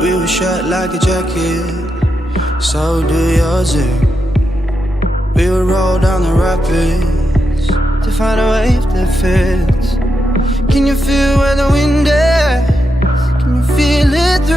We were shut like a jacket, so do yours. We would roll down the rapids to find a wave that fits. Can you feel where the wind is? Can you feel it through